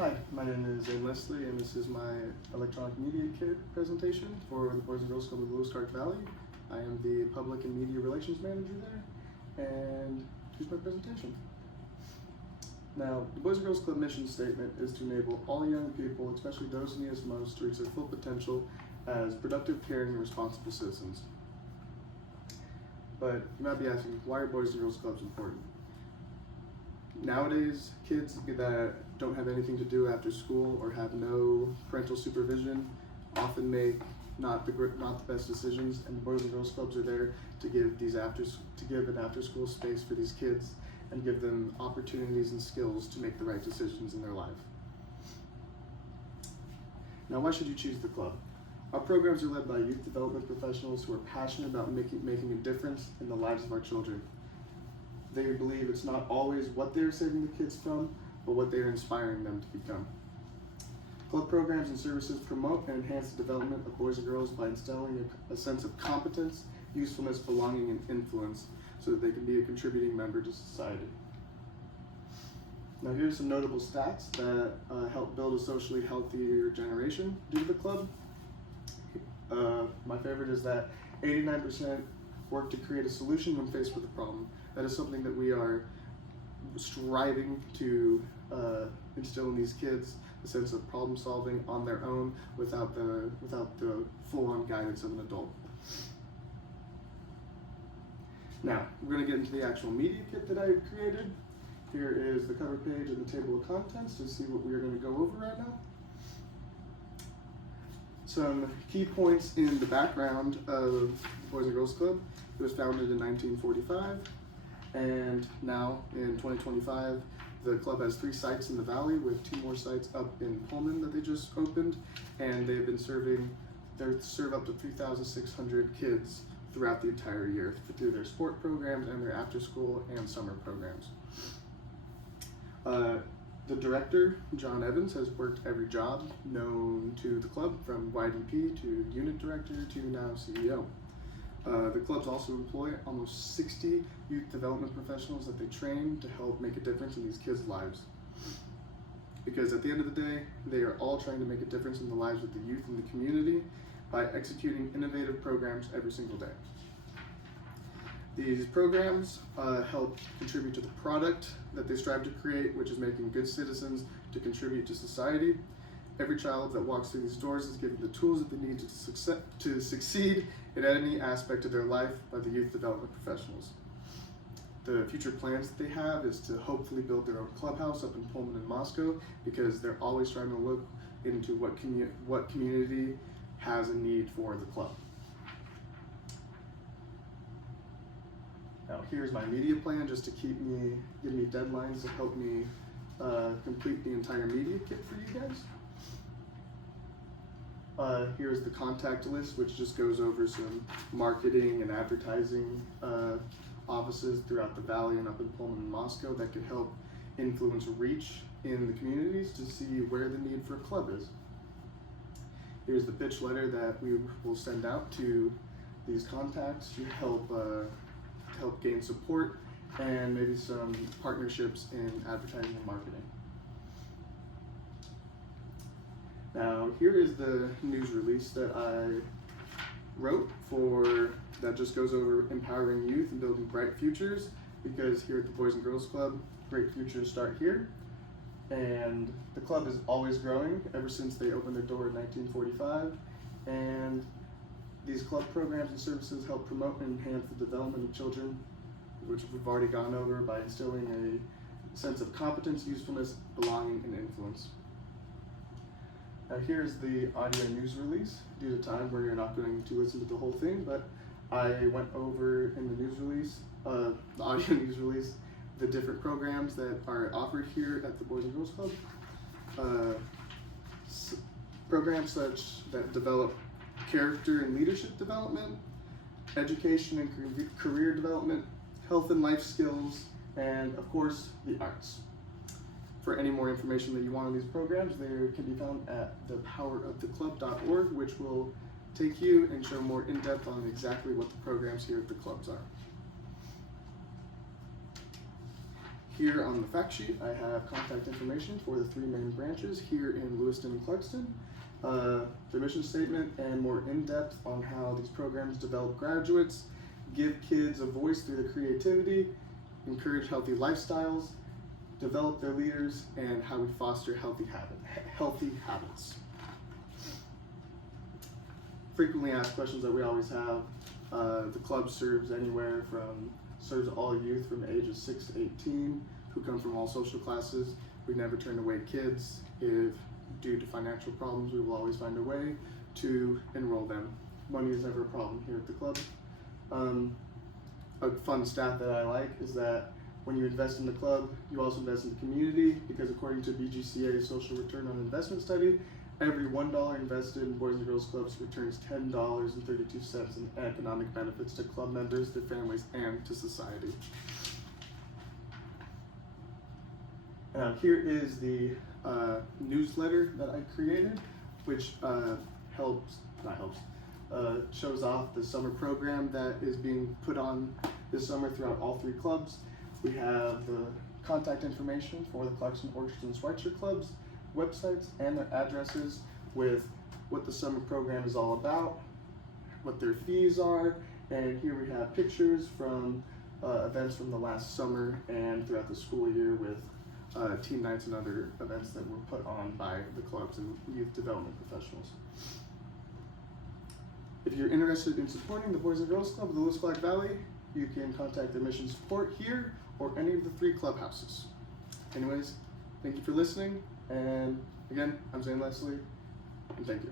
Hi, my name is Zane and this is my electronic media kit presentation for the Boys and Girls Club of Lewis Clark Valley. I am the Public and Media Relations Manager there, and here's my presentation. Now, the Boys and Girls Club mission statement is to enable all young people, especially those who need us most, to reach their full potential as productive, caring, and responsible citizens. But you might be asking, why are Boys and Girls Clubs important? Nowadays, kids that don't have anything to do after school or have no parental supervision often make not the best decisions, and the Boys and Girls Clubs are there to give an after-school space for these kids and give them opportunities and skills to make the right decisions in their life. Now, why should you choose the club? Our programs are led by youth development professionals who are passionate about making a difference in the lives of our children. They believe it's not always what they're saving the kids from, but what they're inspiring them to become. Club programs and services promote and enhance the development of boys and girls by instilling a sense of competence, usefulness, belonging, and influence so that they can be a contributing member to society. Now here's some notable stats that help build a socially healthier generation due to the club. My favorite is that 89% work to create a solution when faced with a problem. That is something that we are striving to instill in these kids, a sense of problem solving on their own without the full-on guidance of an adult. Now, we're going to get into the actual media kit that I've created. Here is the cover page and the table of contents to see what we are going to go over right now. Some key points in the background of the Boys and Girls Club. It was founded in 1945, and now in 2025, the club has 3 sites in the valley with 2 more sites up in Pullman that they just opened, and they've been they serve up to 3,600 kids throughout the entire year through their sport programs and their after school and summer programs. The director, John Evans, has worked every job known to the club, from YDP to unit director to now CEO. The clubs also employ almost 60 youth development professionals that they train to help make a difference in these kids' lives. Because at the end of the day, they are all trying to make a difference in the lives of the youth in the community by executing innovative programs every single day. These programs help contribute to the product that they strive to create, which is making good citizens to contribute to society. Every child that walks through these doors is given the tools that they need to succeed in any aspect of their life by the youth development professionals. The future plans that they have is to hopefully build their own clubhouse up in Pullman and Moscow, because they're always trying to look into what community has a need for the club. Now here's my media plan, just to give me deadlines to help me complete the entire media kit for you guys. Here's the contact list, which just goes over some marketing and advertising offices throughout the valley and up in Pullman and Moscow that could help influence reach in the communities to see where the need for a club is. Here's the pitch letter that we will send out to these contacts to help gain support and maybe some partnerships in advertising and marketing. Now, here is the news release that I wrote that just goes over empowering youth and building bright futures, because here at the Boys and Girls Club, great futures start here. And the club is always growing ever since they opened their door in 1945. And these club programs and services help promote and enhance the development of children, which we've already gone over, by instilling a sense of competence, usefulness, belonging, and influence. Now here's the audio news release. Due to time, where you're not going to listen to the whole thing, but I went over in the news release, the audio news release, the different programs that are offered here at the Boys and Girls Club. Programs such that develop character and leadership development, education and career development, health and life skills, and of course, the arts. For any more information that you want on these programs, they can be found at thepoweroftheclub.org, which will take you and show more in depth on exactly what the programs here at the clubs are. Here on the fact sheet, I have contact information for the 3 main branches here in Lewiston and Clarkston, the mission statement, and more in-depth on how these programs develop graduates, give kids a voice through their creativity, encourage healthy lifestyles, develop their leaders, and how we foster healthy habits. Frequently asked questions that we always have. The club serves all youth from the ages 6 to 18 who come from all social classes. We never turn away kids. If due to financial problems, we will always find a way to enroll them. Money is never a problem here at the club. A fun stat that I like is that when you invest in the club, you also invest in the community, because according to BGCA's social return on investment study, every $1 invested in Boys and Girls Clubs returns $10.32 in economic benefits to club members, their families, and to society. Here is the newsletter that I created, which shows off the summer program that is being put on this summer throughout all 3 clubs. We have the contact information for the Clarkston Orchard and Schweitzer clubs, websites, and their addresses with what the summer program is all about, what their fees are, and here we have pictures from events from the last summer and throughout the school year with team nights and other events that were put on by the clubs and youth development professionals. If you're interested in supporting the Boys and Girls Club of the Lewis-Clark Valley, you can contact the mission support here or any of the 3 clubhouses. Anyways, thank you for listening, and again, I'm Zane Leslie, and thank you.